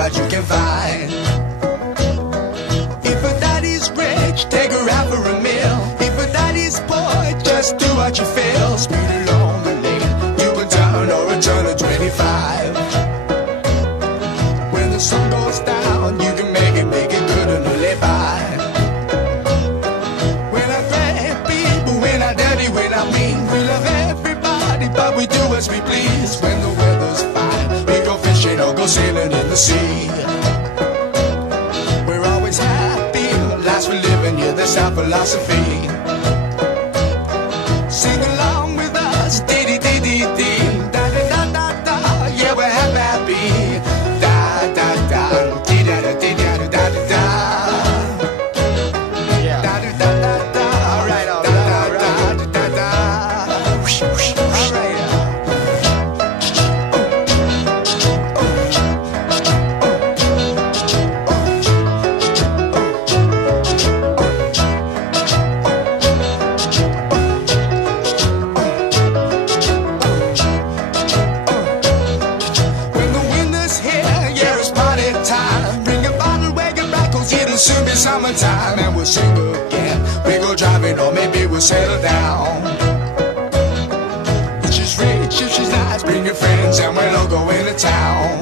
what you can find. If a daddy's rich, take her out for a meal. If a daddy's poor, just do what you feel. Speed along the lane, you can turn or a turn of 25. When the sun goes down, you can make it good and live by. When I pray people, when I dirty, when I mean, we love everybody, but we do as we please. When the weather's fine, we go fishing or go sailing in the sea. We're always happy, lives we're living, yeah, that's our philosophy. Sing along with us, dee-dee-dee-dee-dee, da-da-da-da-da, yeah, we're happy. Da-da-da, dee-da-da-dee-da-da-da-da. Yeah. Da-da-da-da-da, all right, all right, all right, da-da-da. All right. Soon be summertime and we'll sing again. We go driving or maybe we'll settle down. If she's rich, if she's nice, bring your friends and we'll all go into town.